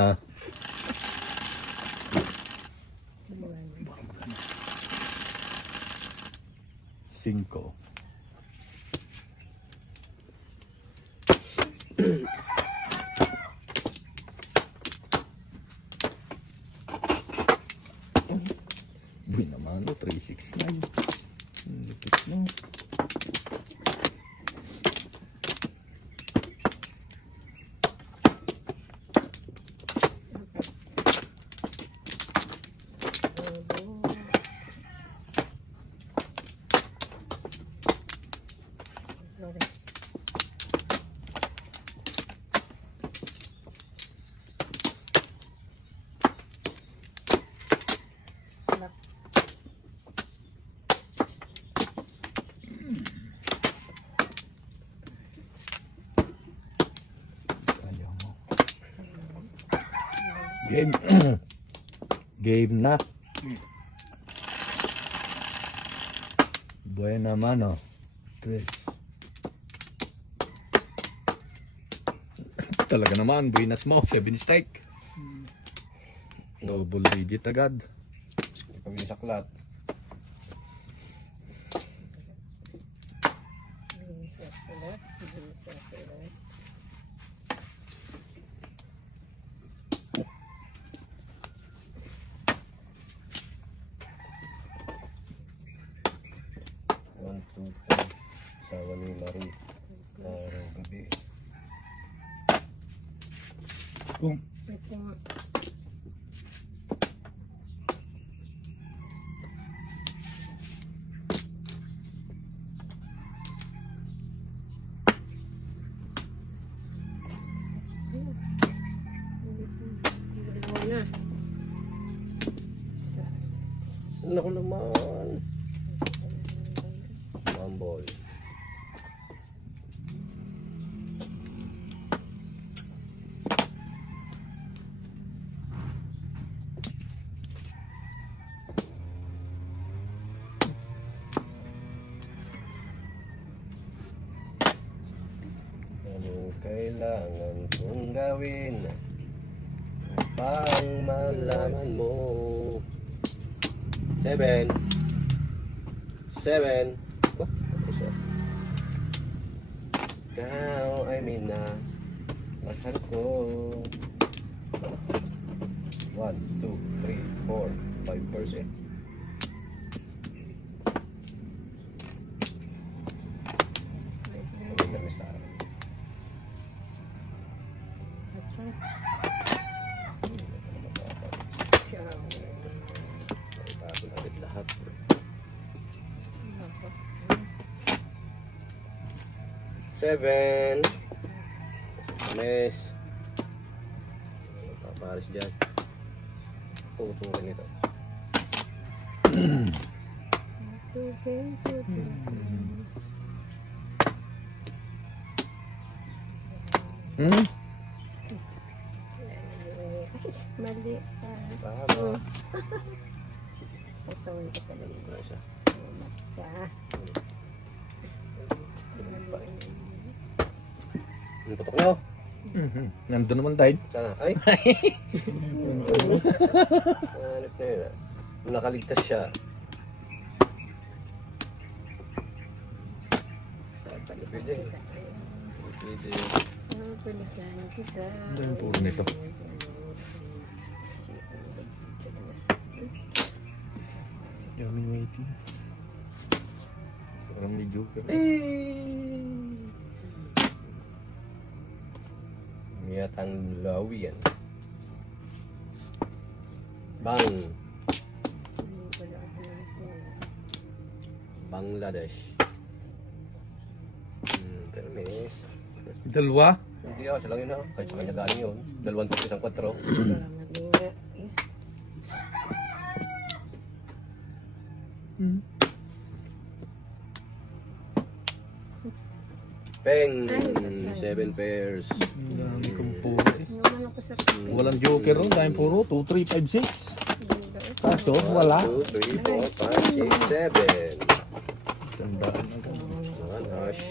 Ah. Cinco. Uy naman, 369. Lipit mo. Game. Game na. Buena mano. 3. Talaga naman, buenas mo, 7 strike. Double digit agad. Pag isaklat. Sawa ni Marie. Araw gabi. Kung Naku naman. Mambol. Anong kailangan kong gawin upang malaman mo? 7 Ikaw ay minamahal ko. 1, 2, 3, 4, 5%. Lahat. 7 Mes paparis dyan. Puturin ito. Mali. Tama. Ito ito pala yung Isa. Ang putok nyo. nandun naman dahil. Sana. Ay. Hanip na yun. Nakaligtas siya. Pwede. Pwede. Ang puro nito. Yamin waiting. Parang may joker. Miyatang lawi yan. Bang. Bangladesh. Permis. Dalawa? Hindi ako, siya lang yun ha. Kahit sa kanya galing yun. 2-3-4. Peng. 7 pairs. Dami kong puro eh. Walang joker ron, dahil puro 2, 3, 5, 6. Kaso wala. 1, 2, 3, 4, 5, 6, 7. Tandaan na ko. One hash.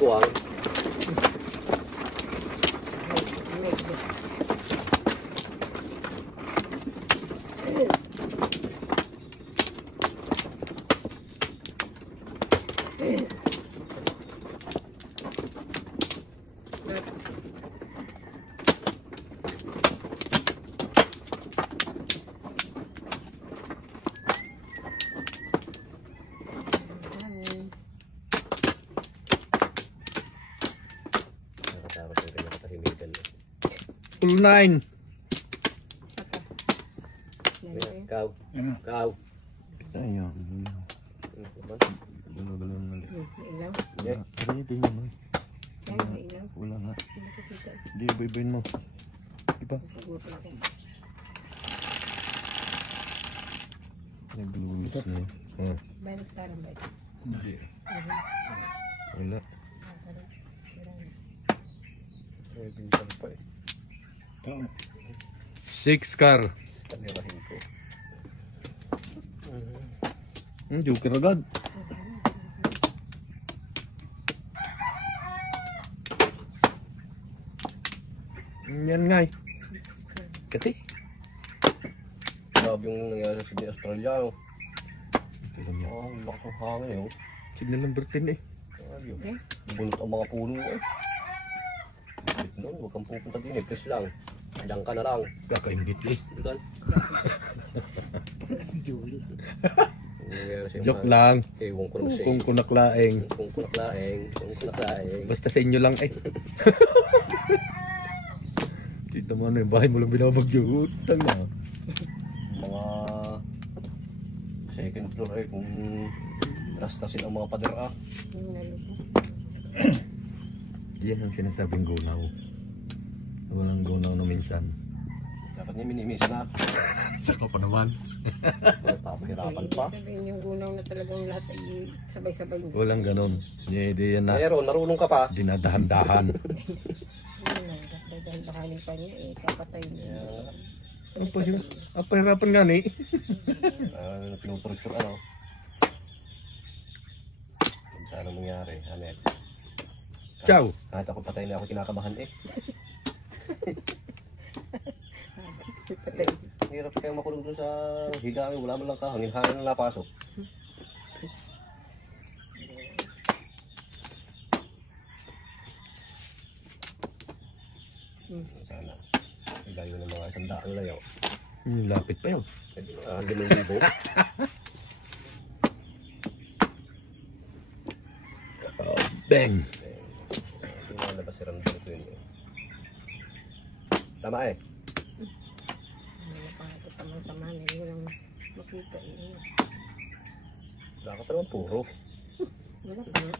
kuwang. Nakatakot yung kanya katahimikan. Full 9. Kaw. Kaw. Ayun. Gano'n mali. Ilaw. Yeah. Ay, tingnan mo. Yan, may ilaw. Wala nga. Hindi ko kita. Hindi, iba-ibain mo. Iba. Pagutin ko. Nag-lumis na yun. Balik tarang ba ito? Hindi. Wala. 7 pa eh. 6 car. Kanirahin ko. Joker agad. Yan nga eh. Kati. Grabe yung nangyari sa Sydney, Australia. Oh, ang lakas ng hangin eh. Signal number 10 eh. Ayun. Bunot ang mga puno eh. Noon, huwag kang pupunta din eh. Please lang. Diyan ka na lang. Kakaingit eh. Diyan. Joke lang. Ewan ko naman siya. Kung kunaklaeng. Kung kunaklaeng. Kung kunaklaeng. Basta sa inyo lang eh. Kita mo ano yung bahay mo lang binabagyo. Utang na. Mga second floor eh. Kung rastasin ang mga pader ah. Yung nalubog. Yan ang sinasabing gunaw. Walang gunaw na minsan. Dapat niya minimisan na. Saka pa naman. Papahirapan pa. Sabihin yung gunaw na talagang lahat ay sabay-sabay. Walang ganon. Hindi yan na Pero marunong ka pa. dinadahan-dahan. Dahil bakanin pa niya eh, kapatay niya. Ang pahirapan nga ni. Pinuturture ano. Kung saan ang mangyari. Amet. Ciao. Kahit ako patay na ako kinakabahan eh. Patay. Hirap kayo makulong dun sa higaan. Wala man lang kahangin-hangin na napasok. Sana. Igayo ng mga 100 layaw. Lapit pa yun. 5,000. Bang. Pinalabas si Randall ko yun eh. Tama eh. Wala pa ito tamang-taman eh. Walang makita eh. Wala ka pa naman puro. Wala pa nga.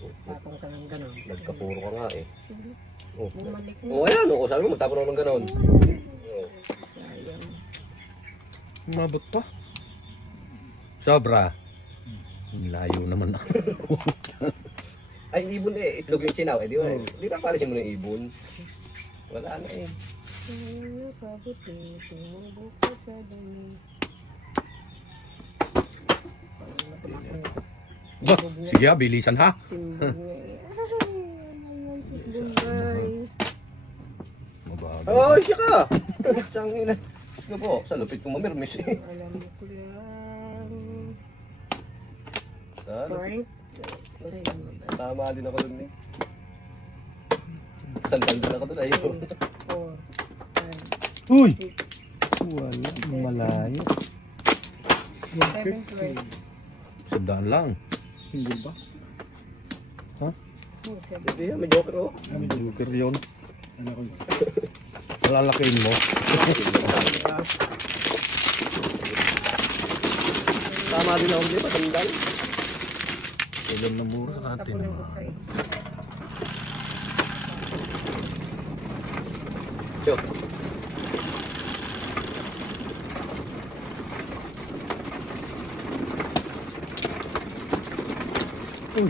Tapang ka ng gano'n. Nagkapuro ka nga eh. Oh, Bumalik mo. oh ayan. Oh, sabi mo magtapon ako ng ganon. Oh. Sayang. Umabot pa. Sobra. Layo naman ako. Ay, ibon eh. Itlog yung chinaw. Eh, di ba palisin mo na yung ibon? Wala na eh. Sayang kabuti. Tumubok ka sa dami. Ba, sige ha, bilisan ha. Timbog niya eh. Ay, sis Bungay. Mabagal. Oh, siya ka! Sangina. Sige po, sa lupit kong mamirmis eh. Alam ko lang. Sa lupit. Frank. Tama din ako dun eh. Sandal din ako dun. Ayun. 4, 5, Uy! 6, Wala, malayo. 7, 12. Sandaan lang. Single ba? Oh, 7. Hindi yan, may joker oh. Joker yun. Ano ko? Malalakiin mo. Tama din ako dito, sandal. Ilan na mura sa atin. Tapunan ko sa ito. Tiyo. Uy!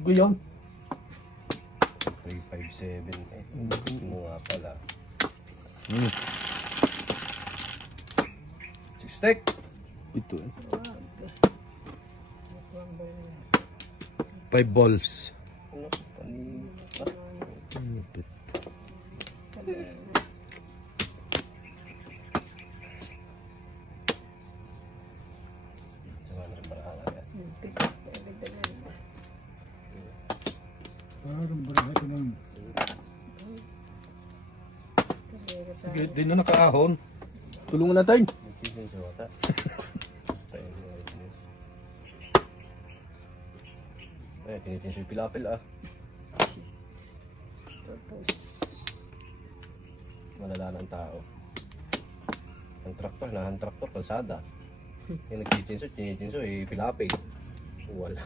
ko yun. 357 eh. Ano nga pala. 6 stick. Ito eh. Wag. 5 balls. Ano? Panita. Lupit. Sama na rin marahanga yan. Parang baraha ito nun. Sige, di na nakaahon. Tulungan natin. Nagkisin sa wata. Ay, tinitin siya yung pilapil ah. Malala ng tao. Ang traktor, kalsada. Yung nagtitinso, pilapil. Wala.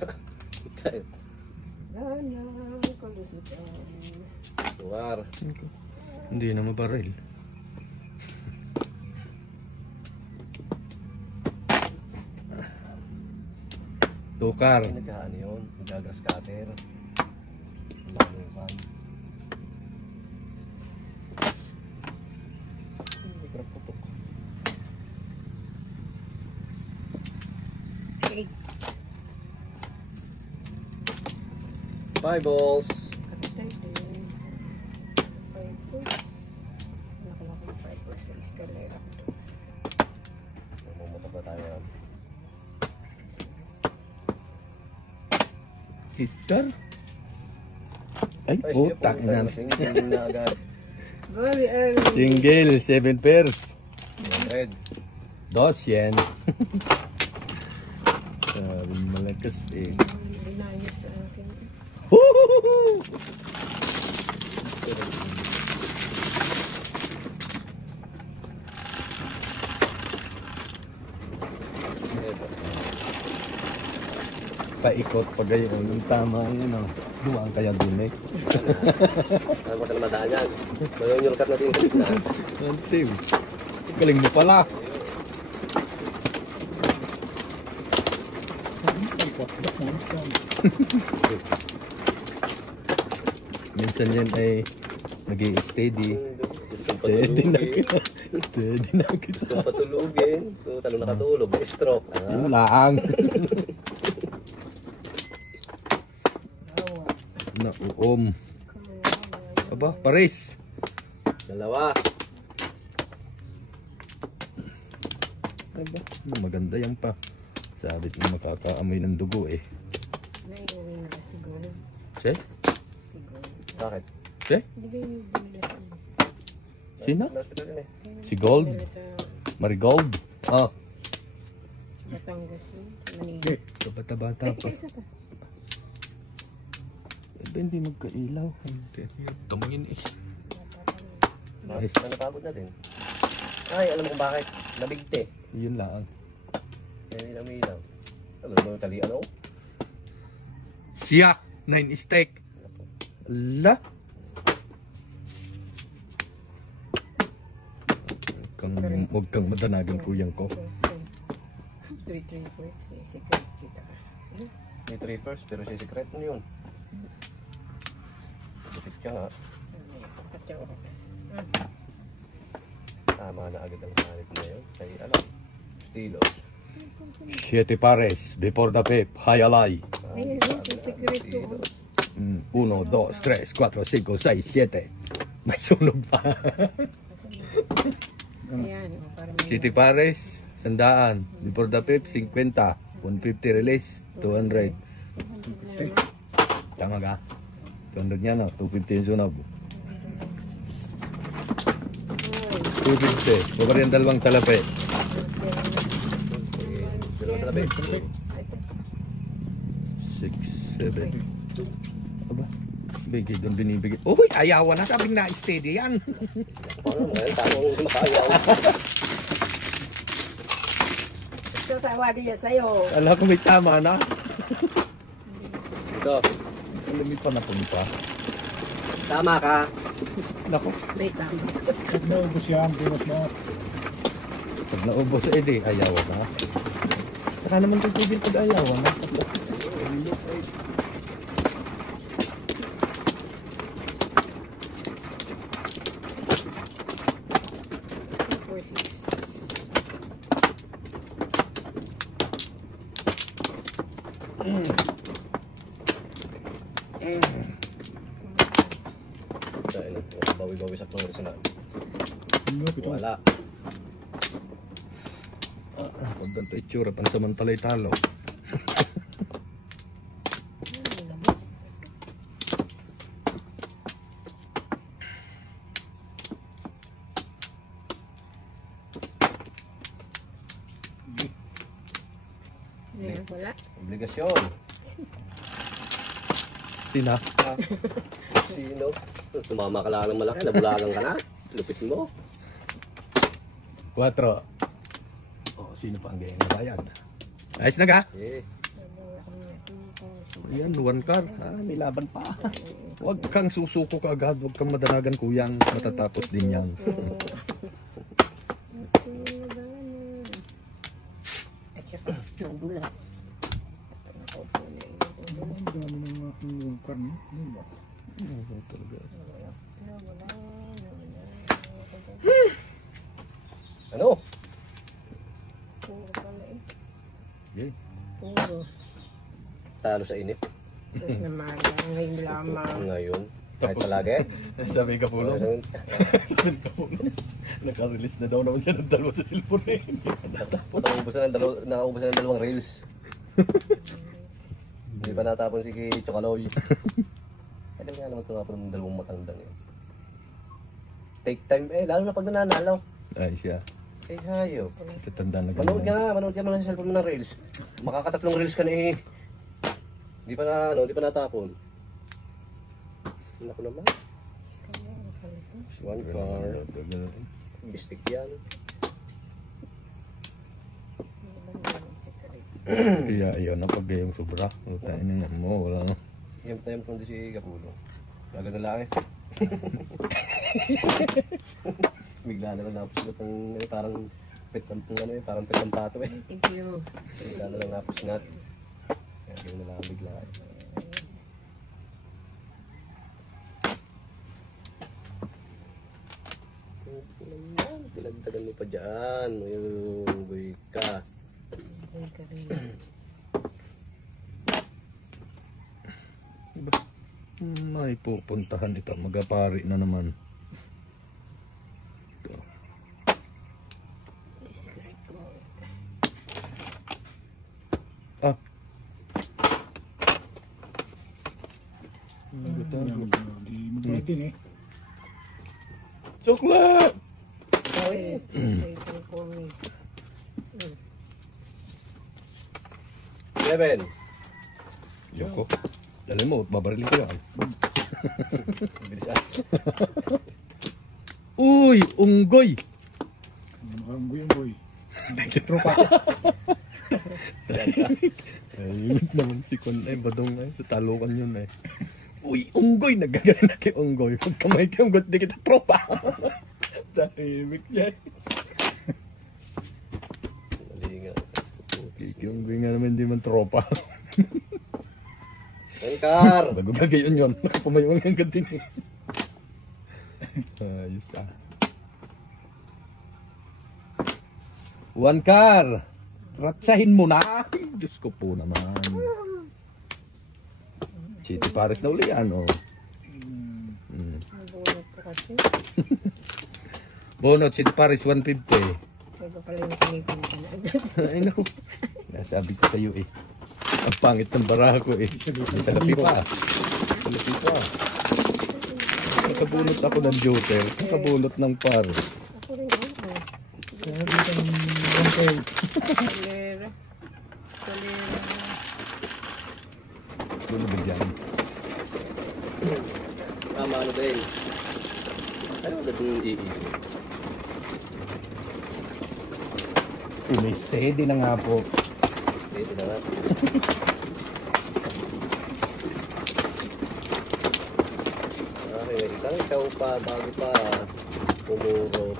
Suwar. Hindi na mabaril. Tukar. Ay, nagkaano yun? Nagagas cutter. Lalupan. Nagkaputok. Eight. 5 balls. Mamumutok na tayo yan. Hitter. Ay, Ay, putak sige po, na. single na agad. Very early. Single, 7 pairs. 100. 200. Sabi malakas eh. Inayos sa akin. Woohoo! Ito. Paikot pa gayon. Yung tama yun oh. Dumaan kaya dun eh. Ano ba ka naman daan yan? Mayroon yung lukat natin yung na. Antim. Galing mo pala. Minsan yan ay nag-i-steady. Steady na kita. Steady na kita. Kung patulugin, kung talo nakatulog, may stroke. Ano lang. Nauom. Aba, pares. Dalawa. Aba, maganda yan pa. Sabi mo makakaamoy ng dugo eh. Naiuwi na siguro. Che? Siguro. Bakit? Che? Hindi ba yung binila Sino? Hospital din eh. Si Gold? sa Marigold? Oh. Batangas yun? Manila. Bata-bata Ay, pa. isa pa. Aba, hindi magkailaw. Tumingin eh. Bakit? Napagod na din. Ay, alam mo kung bakit? Nabigti. Yun lang. Kaya namilaw. Alam mo yung tali ano? Siya! 9 steak. La? Huwag kang madanagan kuyang ko. 334. Secret kita. May 3 first, pero si secret mo yun. Secret ka nga. Tama na agad ang hanip na yun. Kaya alam. Estilo. 7 pares. Before the pep. High alay. Ayun, secret to. 1, 2, 3, 4, 5, 6, 7. May sunog pa. Ayan. Para may 7 pares. 100. Before the pep. 50. 150 release. 200. Tama ka? 200 niya na. 250 yung sunog. 250. Baba rin dalawang talape. Dalawa sa labi. 6, 7. Aba, bigay doon binibigay. Uy, ayawan na. Sabing na steady yan. Paano mo yan? Tama mo makayaw. sasawa din sa'yo. Alam ko may tama na. Ito. Alam mo pa na punta. Tama ka. Nako, May tama. Pag naubos yan, binos mo. pag naubos edi, ayawan na. Saka naman tutigil pag ayawan na. Ayun, bawi-bawi sa flores na. Ano, pito. Wala. Pag ganito itsura, pansamantalay talo. Ayan, wala. Obligasyon. Sina? Ah, sino? Tumama ka lang ng malaki, nabulagan ka na. Lupit mo. 4. Oh, sino pa ang ganyan na bayad? Ayos na ka? Yes. Ayan, 1 car. Ah, may laban pa. Huwag kang susuko ka agad. Huwag kang madanagan, kuyang. Matatapos din yan. At saka, nadulas. Ang dami ng mga karne. Ano ba? Ano? Puro pala eh. Okay. Puro. Talo sa init. Sus na maga. Ngayon lamang. Ngayon. Kahit Tapos- palagi. Sabi ka po Ano, lang. Sabi ka po lang. Naka-release na daw naman siya ng dalawa sa cellphone eh. Nakaubusan ng dalawang reels. Hindi pa natapon si Chokaloy. Alam nga naman tumapon ng dalawang matandang eh. Take time eh, lalo na pag nananalo. Ay siya. Eh sayo. Tatanda na Manood ganyan. ka muna sa cellphone mo ng reels. Makakatatlong reels ka na eh. Di pa natapon. Naku naman. One car. Bistik yan. Kaya ayun, ang pag-game sobra. Tayo na mo, wala na. Yung time kung di si Kapulo. Baga na lang eh. Bigla na lang napasunod ng parang parang petang pato eh. Thank you. Bigla na lang napasunod. Kaya bigla na lang bigla eh. Pinagdagan mo pa dyan. Yung boy ka. Ay, karin. May pupuntahan ito. Magapari na naman. Ito. Discard ko. Ah. Di magbayad din eh. Chocolate! Ay, waiting for me. 11. Yoko. Dali mo, babarilin ko yan. Bilis ah. Uy! Unggoy! Nakanggoy ang boy. Tropa. Ayun naman si Kon ay badong ay sa talukan yun ay. Uy, unggoy! Nagagaling na kay unggoy. Pag kamay kay unggoy, di kita tropa. Tahimik niya. Mali nga. Okay, kay unggoy nga naman di man tropa. Angkar! Bago ba gayon yun? Nakapumayong ang gating. Ayos ah. 1 car! Ratsahin mo na! Ay, Diyos ko po naman. City Paris na uli yan, oh. Nabunot ko kasi. Bonot, City Paris 150. Ay, ko pala yung pinipin ka na. Ay, naku. Nasabi ko sa'yo eh. Ang pangit ng baraha ko eh. May salapi pa. Salapi pa. Nakabunot ako ng Joker. Nakabunot ng Paris. Ako rin ako. Kaya dito ang bangkay. Kalera. Kalera. Dulo ba dyan? Tama ano din. Ano ba itong ii? Steady na nga po. Dito na nga. Okay, may isang ikaw pa, bago pa. Pumuro.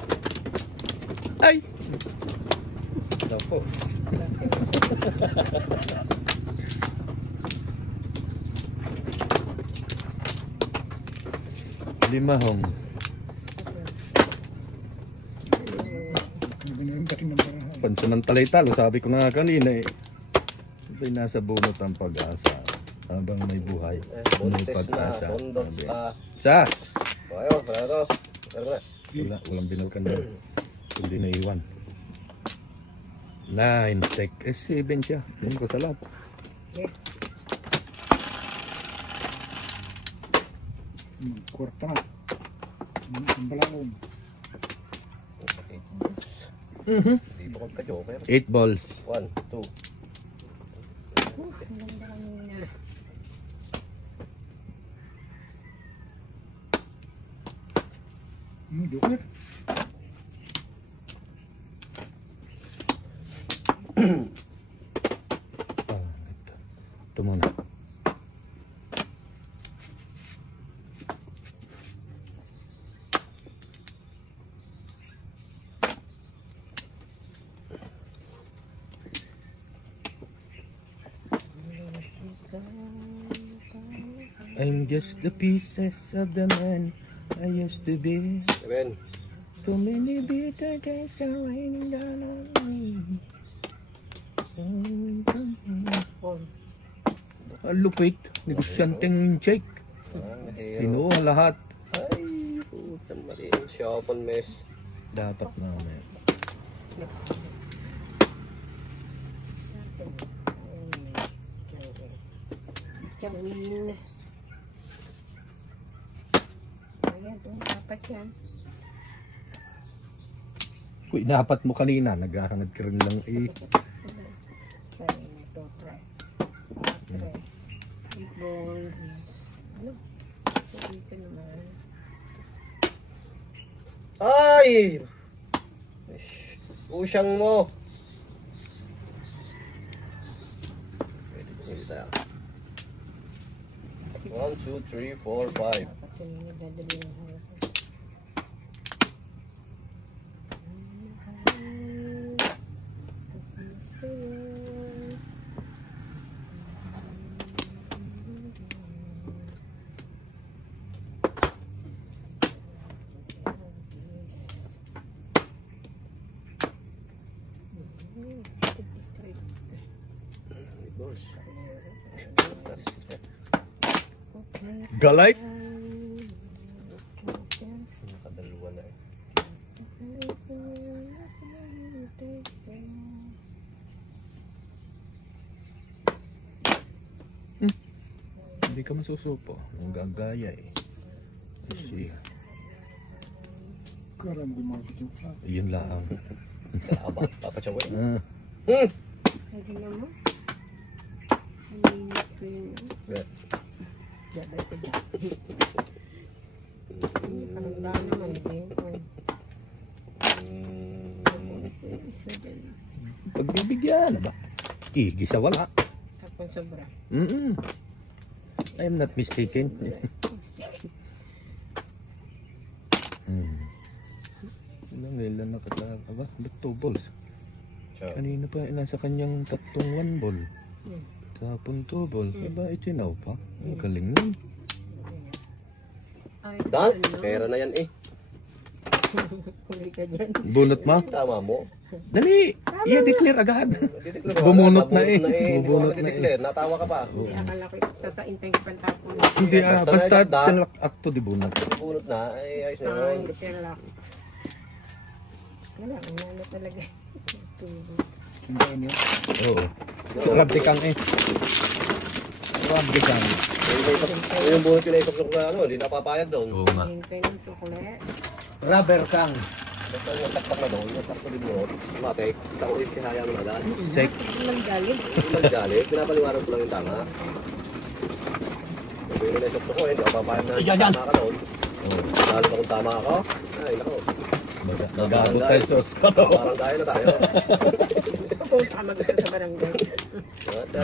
Ay! Tapos. Limahong. Ano ba yung dating ng barahan? Pansamantalay talo. Sabi ko na nga kanina eh. Sabay nasa bunot ang pag-asa. Habang may buhay, may Buntis na, pag-asa. sundot Sabi. ka. Sa! O, ayun, wala to. Meron na. Walang binalkan doon. Hindi na iwan. 9 sec. 7 siya. Yun ko sa lahat. Kwarta na. Ang balaong. Hindi pa magka-joker. 8 balls. 1, 2. Ang ganda kanina. Joker. Ito muna. I'm just the pieces of the man I used to be. 7. Too many bitter days are raining down on me. Ang lupit. Negosyanteng check. Hero. Kinuha lahat. Ay, putang mali. Shuffle mess. Dapat namin. Chawin. Ayan, doon, dapat yan. Kung inapat mo kanina, naghahangad ka rin lang eh. Sabi na ito, try. Big balls. Ano? Sabi ka naman. Ay! Usyang mo. Pwede ko hindi tayo. 1, 2, 3, 4, 5. Dapat yun yung nagdadali ng harap. Galay? Nakadalawa na eh. Hindi ka masusupo. Ang gagaya eh. Kasi, Kala mo yung mga video ka. yun lang. Aba, papachawin. Ah, Pwede na mo? Malinit ko yun. Yeah. Jabay ko dyan. Hindi ka nagdaan naman din. Isa dyan. pagbibigyan na ba? Igisa wala. Tapos sobra. I'm not mistaken. Ilan nakataka ba? Ba't 2 balls? Ciao. Kanina pa nasa kanyang tatlong 1 ball. Tapon 2 ball. Aba, itinaw pa. Ang galing nun. Ay, Dan, ano? pera na yan eh. Huli ka dyan. Bunot ma? Tama mo. Dali! I-declare agad. Dideclare mo. Bumunot na eh. Hindi mo Bubunot ako na eh. dideclare. Natawa ka pa. Hindi akala ko tataintay ko pang tapon. Hindi Basta basta na- select acto di bunot. Bunot na. Ay, ayos na Ah, yun. hindi sila. Wala, ang nalo talaga. Ang daan yun. Oo. Rabdi kang eh. Rabdi kang. Yung bunot yung naipapasok na ano, hindi napapayag doon. Oo nga. Hintay ng sukle. Rubber kang. Basta yung taktak na doon, yung taktak din bunot. Matik, kita ko yung kihaya mo na agad. Sex. Naggalit. Yung naggalit, pinapaliwanag ko lang yung tama. Kung yung naipapasok ko, hindi ako papayag na Yan. tama ka doon. Lalo na kung tama ako. Ay, nako. Nagabot tayo sa Oscar. Parang tayo na tayo. Pupunta ka magkita sa barangay.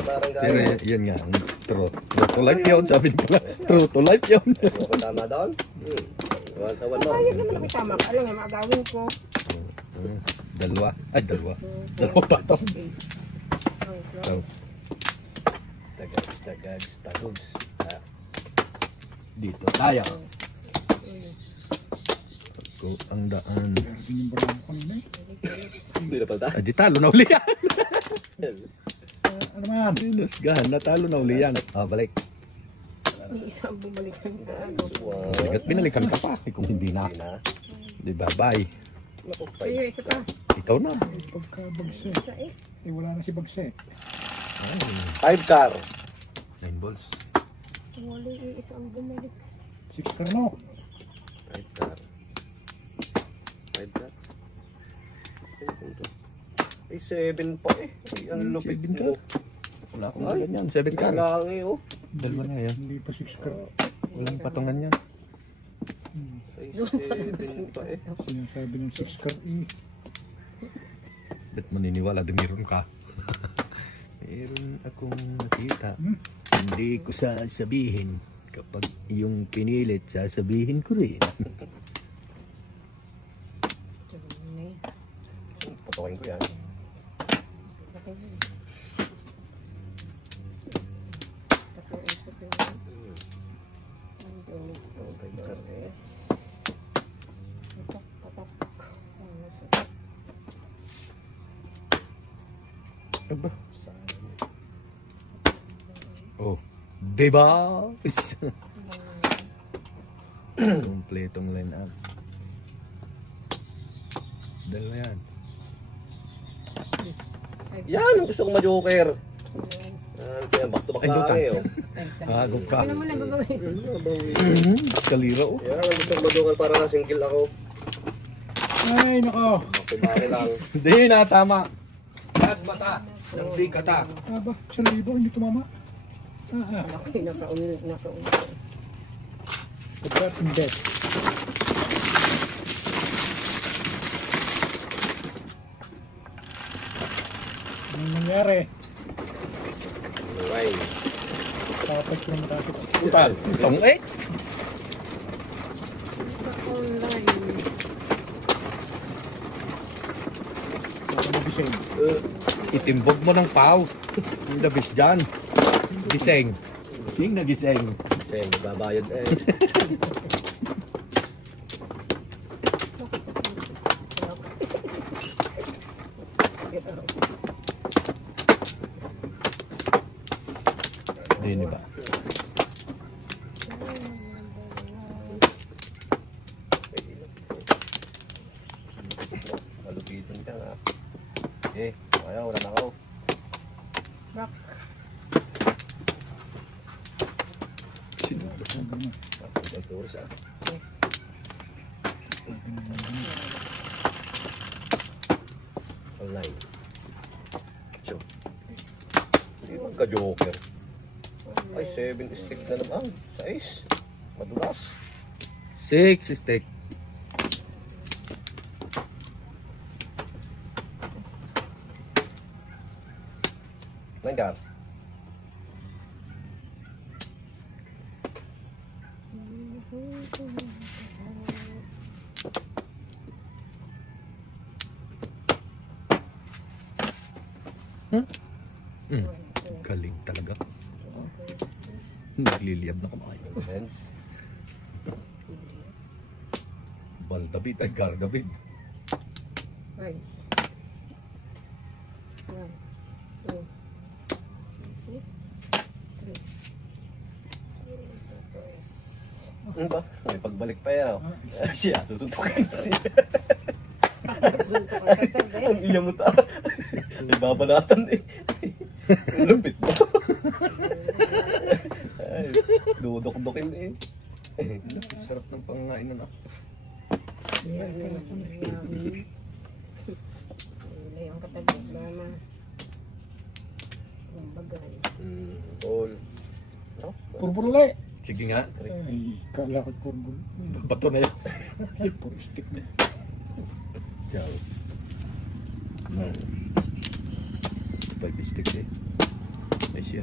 Parang Pero tayo. yun nga, ang true. True to life yun. Sabi ko lang, true to life yun. Ano ko tama doon? Tawan mo. Ayun naman ako tama ka. Alam nga, maagawin ko. Dalawa. Ay, dalawa. Dalawa pa to. Oh, Tagags. dito tayo. Ko ang daan. Pero din yung barang ko kanina eh. Hindi na pala. Ay, di talo na uli yan. Ano man? Hinusgahan. Natalo na uli yan. Ah, balik. Iisa ang bumalikan ka. Ano? Wow. Balikat binalikan ka pa. Kung hindi na. Hindi na. Di ba? Bye. Naku, Sa'yo, isa pa. Ikaw na. Pagka bagse. Isa eh. Eh, wala na si bagse. 5 car. 9 balls. Wala yung isa ang bumalik. 6 car no? 5 car. 5 car. Ay, 7 pa eh. Ay, ang lupit 7 ka. mo. Wala akong ganyan. 7 ka. Kailangan eh, oh. Dalawa na yan. Hindi pa 6 car. Walang patungan yan. Ay, Doon sa 7 pa eh. Sinasabi ng 6 car eh. Ba't maniniwala? Dumiron ka. Meron akong nakita. Hindi ko sasabihin. Kapag yung pinilit, sasabihin ko rin. Patukin ko yan. Aba. Oh. Diba? Kompletong line up. Dalawa yan. Yan, ang gusto kong ma-joker. Yan, back to back Ay, na dutang. eh, oh. Agok ka. Ano mo na babawin? Kalira oh. Yan, ang gusto kong ma-joker para na single ako. Ay, nako. Back to back lang. Hindi na, tama. Last bata. Hindi ka ta. Aba, 1,000 hindi tumama. Ako'y nakaunod. Pagkat hindi. Anong nangyari? Alright. Tapos yung nakakit. Putal. Tong 8. Online. Tapos nabisay. Itimbog mo ng pau. Yung dabis dyan. Giseng. Sing na giseng. Kasi magbabayad eh. Hindi ba? Malupitan ka nga. Eh, ayaw, wala na ako. Back. Tours ah. Online. Cho. Sino ka-joker? Ay, 7 stick na naman. 6. Madulas. 6 stick. Nanggar. Galing talaga. Nagliliyab na kamay. Friends. Baldabit ay gargabit. Ay. 1, 2, 3. Ano ba? May pagbalik pa yan. Oh. Siya, susuntukin siya. Ang iya mo ta. May babalatan eh. Ang lupit mo. Ay, dudok-dokin eh. Sarap ng pangain na. Wala yung katagod mama. Yung bagay. All. No? Purbulay. Sige nga. Ay, kala ko purbul. Bato na yun. Ay, puro stick na. Ciao. No. 5 sticks eh. Ay siya.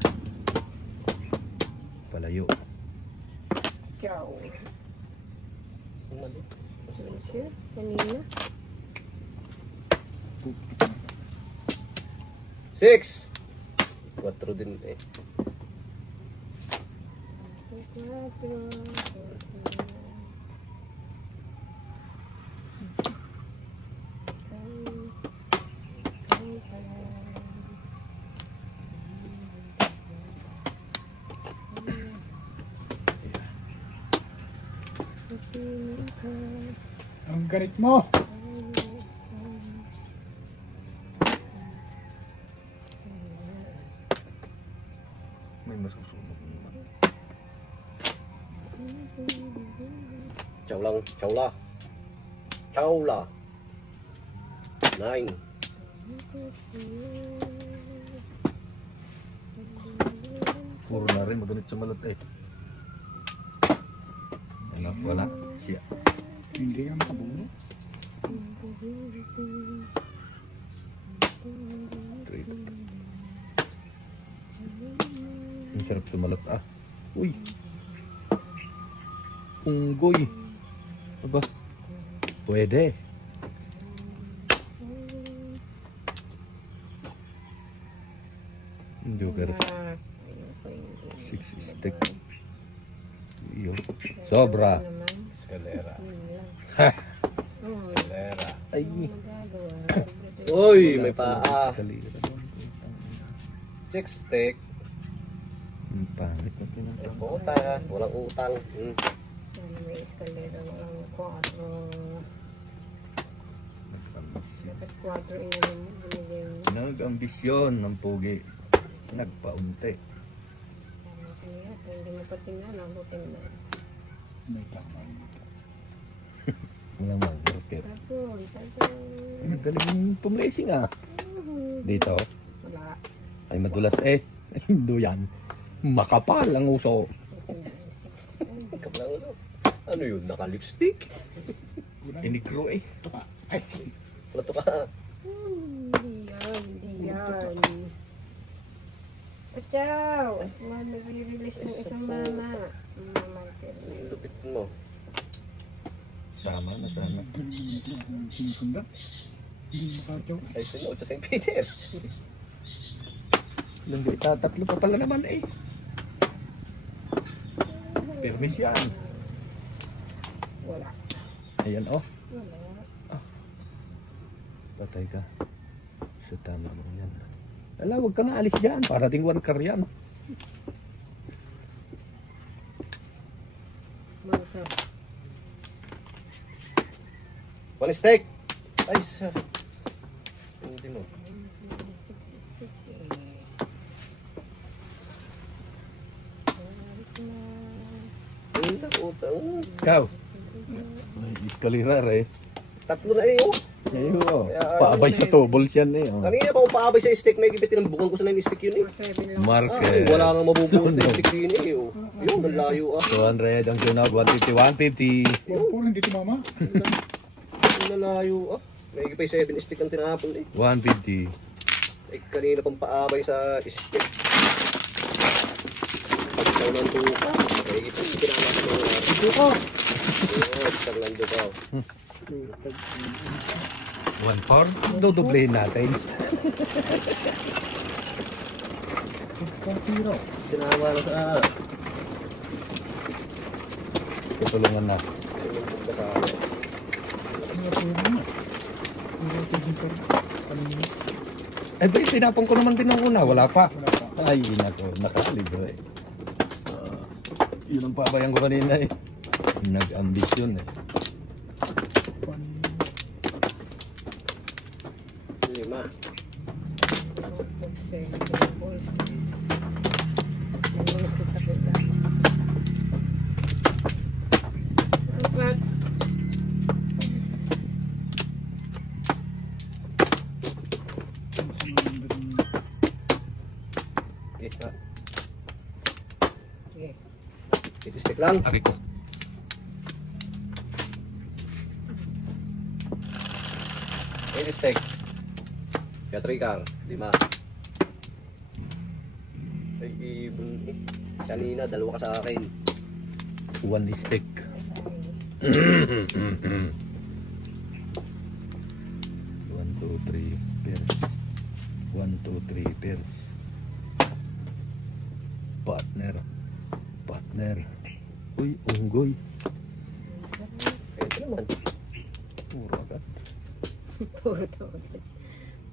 Palayo. Ciao. Siya, kanina. 6. 4 din eh. 4. Ang galit mo. May masusunog naman. Chow lang, chow la. Chow la. 9. Puro na rin, maganit sa malat eh. Ano, wala. Siya. Hindi ang kabulo. 3. Ang sarap sumalat ah. Uy. Unggoy. Aba. Pwede. Joker. 6 stick. Iyo. Sobra. Escalera. Ha. Escalera. Ay. Uy, may paa. Kalira. 6 stick. Ang pangit na pinatang. Utang. Walang utang. Sana may eskalera ng 4. Dapat 4 inano mo. Binigay mo. Nag-ambisyon ng pugi. Nagpaunti. Tama ka niya. So, hindi mo pa tingnan. Nabutin na. May tama. Walang mag-worker. Tapos, tapos. Magaling pumlacing ah. Dito. Wala. Ay madulas eh. Hindi yan. Makapal ang uso. Ikaw lang ano? Ano yun? Naka-lipstick? Inigro eh. Tuka. Ay, Wala to ka. Hindi yan. Hindi yan. Pachaw! Nag-release ng isang mama. Mama, Lupit mo. Sama na sana. ang sinisunda. Hindi makataw. Ay, sunod sa St. Peter. Lunggo itatatlo pa pala naman eh. Permis yan. wala. Ayan oh. Wala. Patay ka. Sa tama mo yan. Ala, huwag ka na alis dyan. Parating worker yan. Marka. One stick. Ay, sir. Hindi mo. Ay, utang. Ikaw. May iskalirar eh. Tatlo na eh, oh. Ayun oh. Kaya, Paabay sa tubols yan eh. Oh. Kanina pa ako paabay sa stick, may gibit tinambukan ko sa 9 stick yun eh. 7 lang. Marker. Ay, wala nang mabubuo na Sunog. stick yun eh, oh. Yun, ang layo ah. 200 ang sunog. 150, 150. Puro hindi tumama. Ang layo ah. May gibit 7 stick ang tinapon eh. 150. Eh, kanina pang paabay sa stick. Pagkaw ng tuka. Eh, ito yung tinama sa mga. Ito ko. Oo, isang lando ka. 1-4. Dudublehin natin. Pagkatiro. Tinama na sa Tutulungan na. tumumpog na sa Ano puro na. Puro ito din ka. Kanina. Eh, ba, tinapon ko naman din ng una. Wala pa. Wala pa. Ay, nako. Nakalibre. Yun ang pabayang ko kanina eh. Nag-ambisyon eh. 5. Apat. Eh, ah, Sige. ito stick lang. Ari ko. Ito stick. Kaya 3 car. 5. Ay, ibon eh. Kanina, 2 ka sa akin. 1 stick. 1, 2, 3 pairs. 1, 2, 3 pairs. Partner. Partner. Uy, unggoy. Eh, ito naman. Puro agad. Puro to.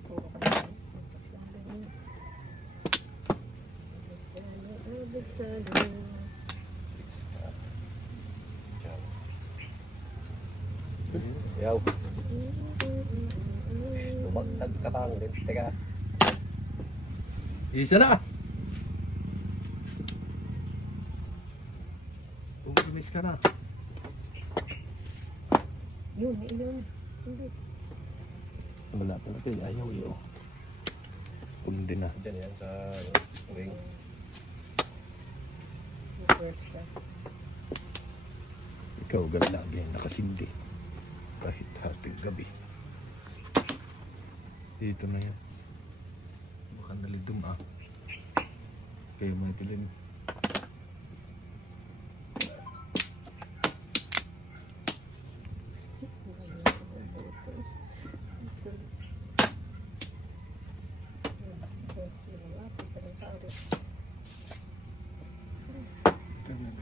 Puro ka na. Abisado. Yaw. Bumagtag ka pa ang teka. Isa na. Umimis ka na. Yun. Hindi. Wala pa natin. Ayaw yun. Kundi na. Diyan yan sa wing. Pwede siya. Ikaw ganda lagi nakasindi. Kahit hating gabi. Dito na yan. Baka nalidum ah. Kaya may tilim.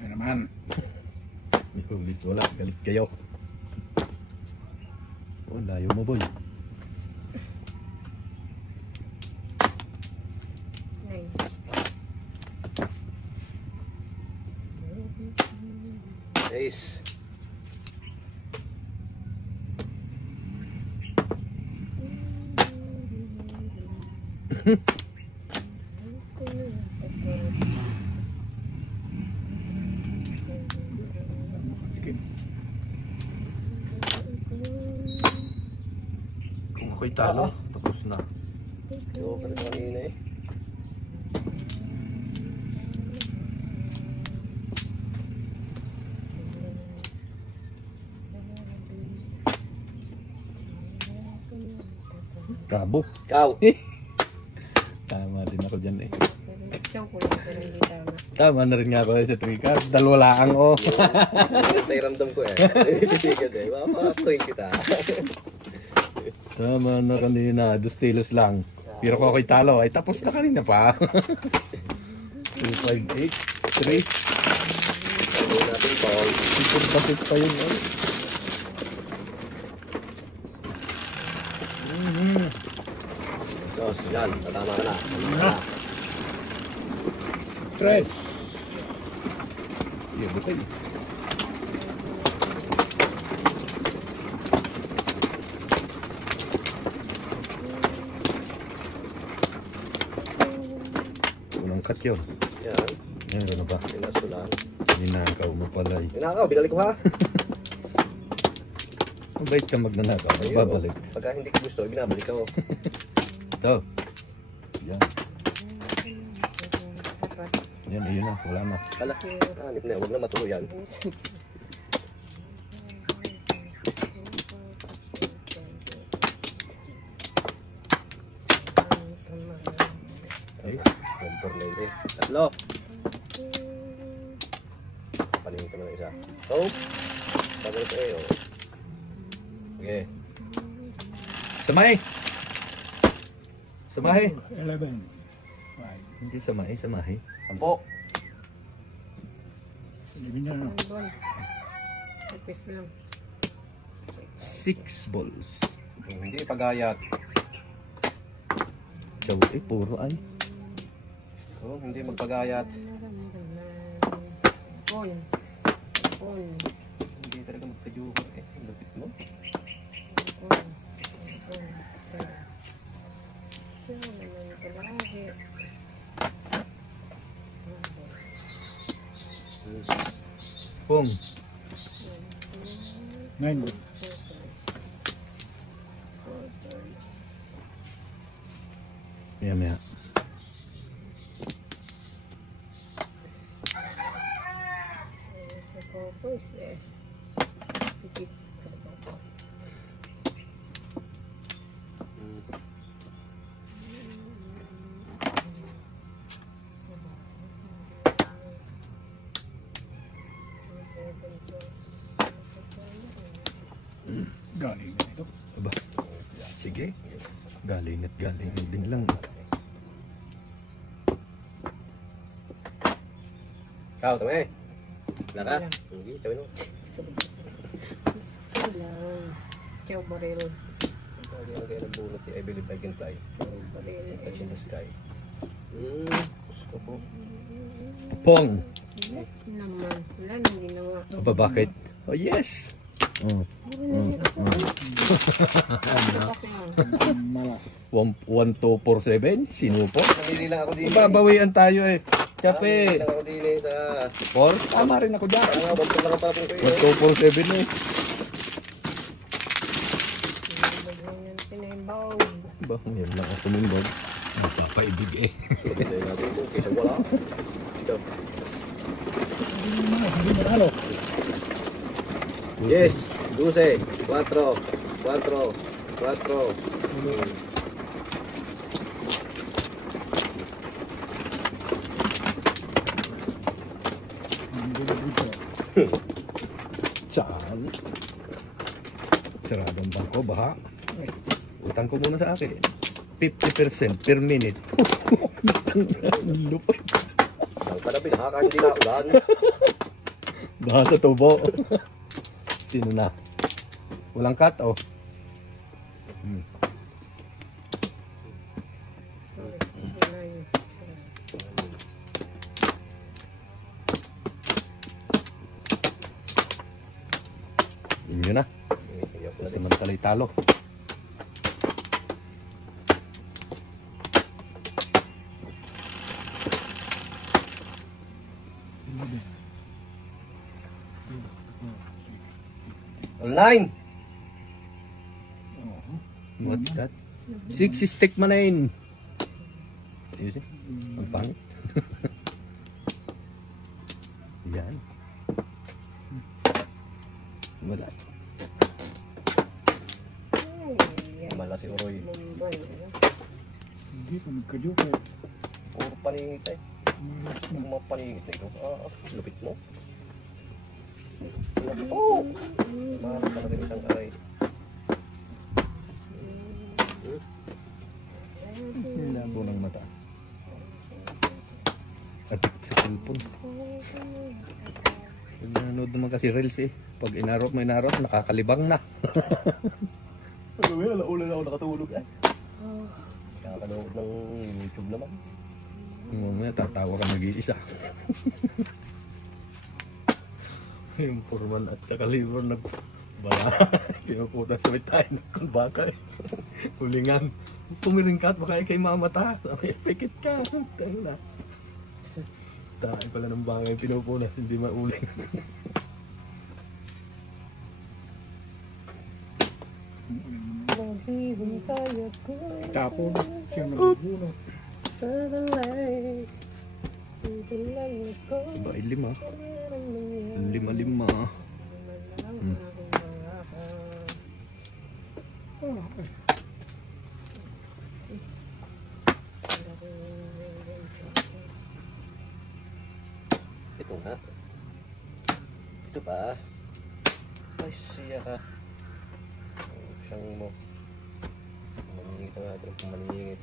Ano naman? May ulit wala. Galit kayo. Oh, layo mo boy. Nine. Ace. Kung ako'y talo, tapos na. Yo, ka na kanina eh. Kabo. Ikaw. Tama din ako dyan eh. Show ko lang pero hindi tama. Tama na rin nga ako sa trika. Dalawa laang oh. Nairamdam ko eh. Titigan eh. Mapapatuin kita. Tama na kanina. 2 kilos lang. Pero kung ako'y talo ay tapos na kanina pa. 2, 5, 8, 3. Gawin natin ball. Super bakit pa yun eh. Diyos, yan. Tatama ka na. Tama ka na. Tres. Iya, betul. Unang cut yun. Yan. Yan, ano ba? Pinasulan. Ninakaw mo pala eh. Pinakaw, binalik ko ha. Ang bait ka magnanakaw. Ayun. Babalik. Pagka hindi ko gusto, binabalik ako. Ito. Yan. Dapat. Yan, ayun na. Wala na. Kala, hanip na. Huwag na matuloy yan. Ay, Contour na yun eh. Tatlo. Paningin ko na ng isa. So, sabi ko eh. Oh. Okay. Samay! Samahi! 11. Hindi samahi, samahi. 10. 11 na no. Bon. Tapos lang. 6 balls. Hindi pagayat. Chow, eh, puro ay. Oh, hindi magpagayat. Bon. Bon. Hindi talaga magpa-joker eh. Lupit mo. Bon. Bon. Siya naman ito lagi. Pong. 9. Maya, maya. Sa focus eh. Higit ka ba? Galing na ito. Aba. Sige. Galing at galing din lang. Ikaw, tama eh. Wala ka? Wala. Hindi, sabi mo. Lang. Ciao Barrero. Hindi na kayo nagbunot si I Believe I Can Fly. Ciao Barrero. Touch in the sky. Gusto ko. Pong. Naman. Wala nang ginawa. Aba, bakit? Oh, yes. Oh. Mala. 1247, sino po? Namili lang ako din. Babawian tayo eh. Chape. Namili lang ako din sa... 4? Tama rin ako dyan. Kaya nga, bantog lang ang papong kayo. 1247 eh. Yan tinimbog. Ba, yan lang ako tumimbog. Mapapaibig eh. Sulit na natin ito. Kaysa wala. Ito. Hindi manalo. Yes. 12. 4. 4. 4. Saan? Saradong bangko, baha. Utang ko muna sa akin. 50% per minute. Lupit. Ang panabi, nakaka-hindi na ulan. Baha sa tubo. Sino na? Walang cut, oh. Yun na. Kasi mantalay talo. Online. What's that? 6 stick manain. Ayun eh. Ang pangit. Yan. Wala. Mala si Oroy. Mumbai. Hindi pa nagka-joke. Puro paningit eh. Malas na. Mga paningit eh. Lupit mo. Oh! Mahal talaga isang aray. Labo ng mata. Adik sa cellphone. Pag nanonood naman kasi reels eh. Pag may inarot, nakakalibang na. Ano yun? Ulan ako nakatulog eh. Nakakanood ng YouTube naman. Mamaya tatawa ka mag-iisa. Yung Foreman at saka liver nagbala. Pinuputas sa tayo ng kulbaka. Hulingan. Pumiring ka at baka ikay mamata. Sabi, pikit ka. Tayo na. Tayo pala ng bangay pinupunas. Hindi mauling. Tapon. Siya nagbuno. Iba ay 5. 5. Ito nga. Ito pa. Ay, siya ka. Siyang mo. Maningit na natin kung maningit.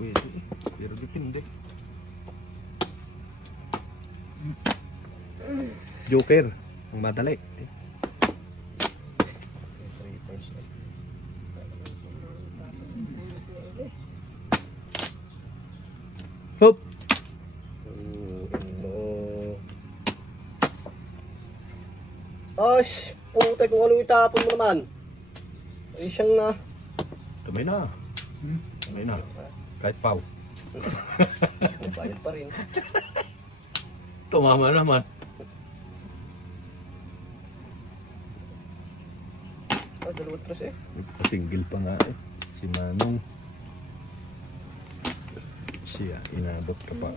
Pwede eh. Pero dipindi. Joker. Ang madali. Hop! Ash! Puta kung anong itapon mo naman. Ay siyang na. Kamay na. Kamay na. Kahit pau. Bayad pa rin. Tumama naman. Ah, 2 tres eh. Nagpa-single pa nga eh. Si Manong. Siya, inabot ka pa.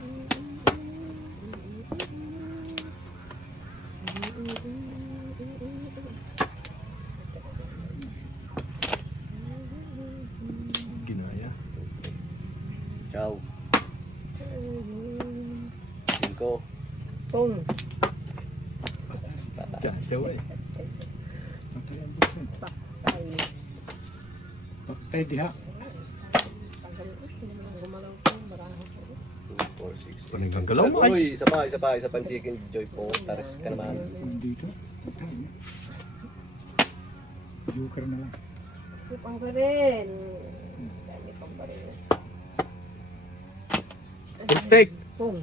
Ginaya. Ciao. 5. Pum. Chachaw eh. Patay ang buto. Ay. Patay diha. Tagal ko. Hindi mo lang gumalaw ko. Baraho ko. 2, 4, 6. Paninggang galaw mo ay. Uy, isa pa ang chicken joy po. Taris ka naman. Kung dito. Patay. Joker na lang. Sipang ka rin. Dami pang ba rin. Full steak. Pum.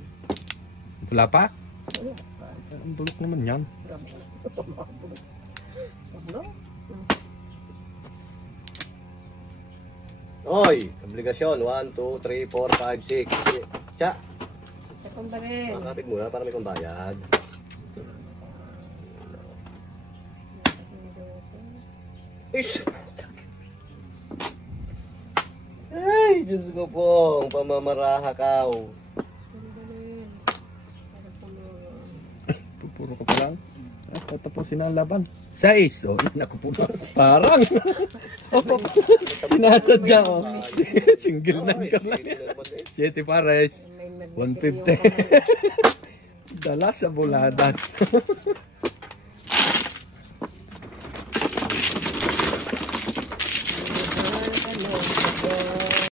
Wala pa? Wala. Ang bulok naman yan. Ano? Oy, obligasyon. 1, 2, 3, 4, 5, 6. Tsa, Sa pambarin. makapit muna para may pambayad. Ish! Ay, Diyos ko po, ang pamamaraha ka. Pambarin. Para pumulong. Pupuro ka pa lang. Tatapusin na ang laban. 6. Oh, naku po. Parang. Opo. Sinatad ka. Oh. Single na ka lang. 7 pares. May 150. Dala sa buladas.